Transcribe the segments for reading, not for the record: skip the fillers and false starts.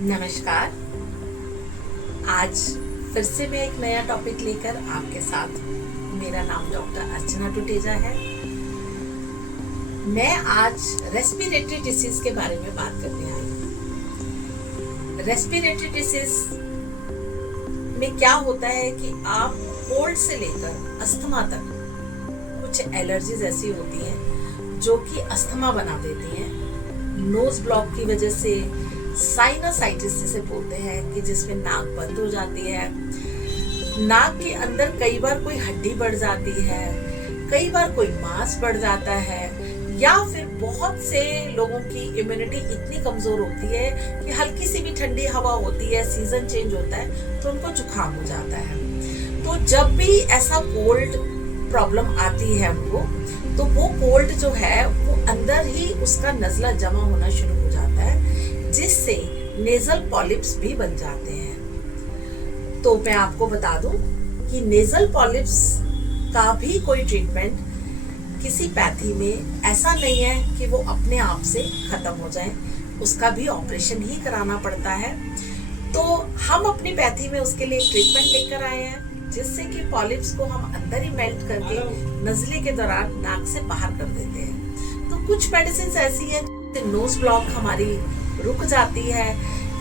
नमस्कार। आज फिर से मैं एक नया टॉपिक लेकर आपके साथ। मेरा नाम डॉक्टर अर्चना टुटेजा है। मैं आज रेस्पिरेटरी डिसीज के बारे में बात करने आई हूँ। रेस्पिरेटरी डिसीज में क्या होता है कि आप कोल्ड से लेकर अस्थमा तक कुछ एलर्जीज ऐसी होती हैं जो कि अस्थमा बना देती हैं। नोज ब्लॉक की वजह से साइनसाइटिस जिसे बोलते हैं कि जिसमें नाक बंद हो जाती है, नाक के अंदर कई बार कोई हड्डी बढ़ जाती है, कई बार कोई मांस बढ़ जाता है, या फिर बहुत से लोगों की इम्यूनिटी इतनी कमजोर होती है कि हल्की सी भी ठंडी हवा होती है, सीजन चेंज होता है तो उनको जुकाम हो जाता है। तो जब भी ऐसा कोल्ड प्रॉब्लम आती है हमको, तो वो कोल्ड जो है वो अंदर ही उसका नज़ला जमा होना शुरू हो जाता है, जिससे नेजल पॉलिप्स भी बन जाते हैं। तो मैं आपको बता दूं कि नेजल पॉलिप्स का भी कोई ट्रीटमेंट किसी पैथी में ऐसा नहीं है कि वो अपने आप से खत्म हो जाए, उसका भी ऑपरेशन ही कराना पड़ता है। तो हम अपनी पैथी में उसके लिए ट्रीटमेंट लेकर आए हैं, जिससे कि पॉलिप्स को हम अंदर ही मेल्ट करके नज़ले के दौरान नाक से बाहर कर देते हैं। तो कुछ मेडिसिन ऐसी है, नोज ब्लॉक हमारी रुक जाती है,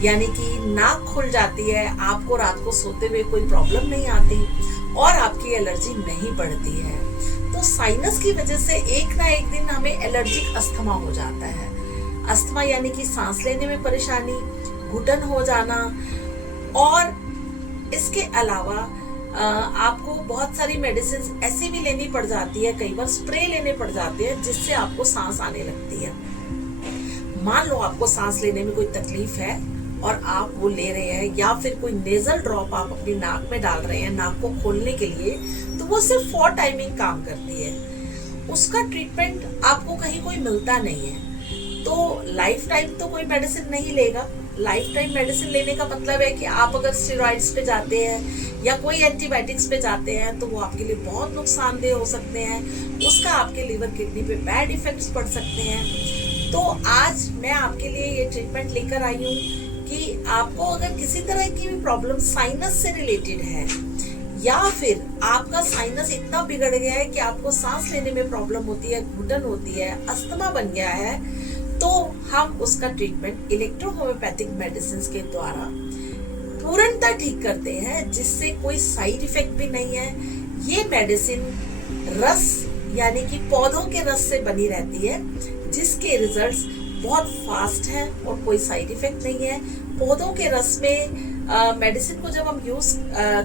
यानी कि नाक खुल जाती है, आपको रात को सोते हुए कोई प्रॉब्लम नहीं आती और आपकी एलर्जी नहीं बढ़ती है। तो साइनस की वजह से एक ना एक दिन हमें एलर्जिक अस्थमा हो जाता है। अस्थमा यानी कि सांस लेने में परेशानी, घुटन हो जाना, और इसके अलावा आपको बहुत सारी मेडिसिन ऐसी भी लेनी पड़ जाती है, कई बार स्प्रे लेने पड़ जाते हैं जिससे आपको सांस आने लगती है। मान लो आपको सांस लेने में कोई तकलीफ है और आप वो ले रहे हैं, या फिर कोई नेजल ड्रॉप आप अपनी नाक में डाल रहे हैं नाक को खोलने के लिए, तो वो सिर्फ फॉर टाइमिंग काम करती है। उसका ट्रीटमेंट आपको कहीं कोई मिलता नहीं है। तो लाइफ टाइम तो कोई मेडिसिन नहीं लेगा। लाइफ टाइम मेडिसिन लेने का मतलब है कि आप अगर स्टेरॉइड्स पे जाते हैं या कोई एंटीबायोटिक्स पे जाते हैं तो वो आपके लिए बहुत नुकसानदेह हो सकते हैं। उसका आपके लिवर किडनी पे बैड इफेक्ट्स पड़ सकते हैं। तो आज मैं आपके लिए ये ट्रीटमेंट लेकर आई हूँ कि आपको अगर किसी तरह की भी प्रॉब्लम साइनस से रिलेटेड है, या फिर आपका साइनस इतना बिगड़ गया है कि आपको सांस लेने में प्रॉब्लम होती है, घुटन होती है, अस्थमा बन गया है, तो हम उसका ट्रीटमेंट इलेक्ट्रो होम्योपैथिक मेडिसिन के द्वारा तुरंत ठीक करते हैं, जिससे कोई साइड इफेक्ट भी नहीं है। ये मेडिसिन रस यानी कि पौधों के रस से बनी रहती है, जिसके रिजल्ट्स बहुत फास्ट हैं और कोई साइड इफेक्ट नहीं है। पौधों के रस में मेडिसिन को जब हम यूज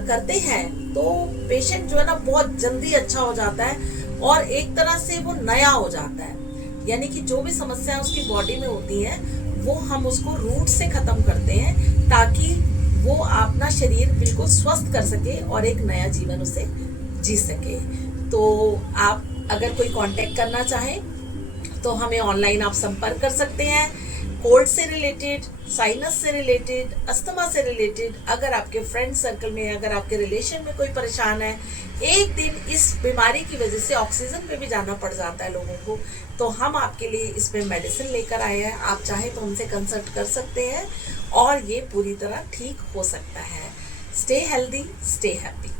करते हैं तो पेशेंट जो है ना बहुत जल्दी अच्छा हो जाता है और एक तरह से वो नया हो जाता है। यानी कि जो भी समस्याएं उसकी बॉडी में होती हैं वो हम उसको रूट से खत्म करते हैं, ताकि वो अपना शरीर बिल्कुल स्वस्थ कर सके और एक नया जीवन उसे जी सके। तो आप अगर कोई कांटेक्ट करना चाहें तो हमें ऑनलाइन आप संपर्क कर सकते हैं। कोल्ड से रिलेटेड, साइनस से रिलेटेड, अस्थमा से रिलेटेड, अगर आपके फ्रेंड सर्कल में, अगर आपके रिलेशन में कोई परेशान है, एक दिन इस बीमारी की वजह से ऑक्सीजन पे भी जाना पड़ जाता है लोगों को, तो हम आपके लिए इसमें मेडिसिन लेकर आए हैं। आप चाहें तो हमसे कंसल्ट कर सकते हैं और ये पूरी तरह ठीक हो सकता है। Stay healthy, stay happy.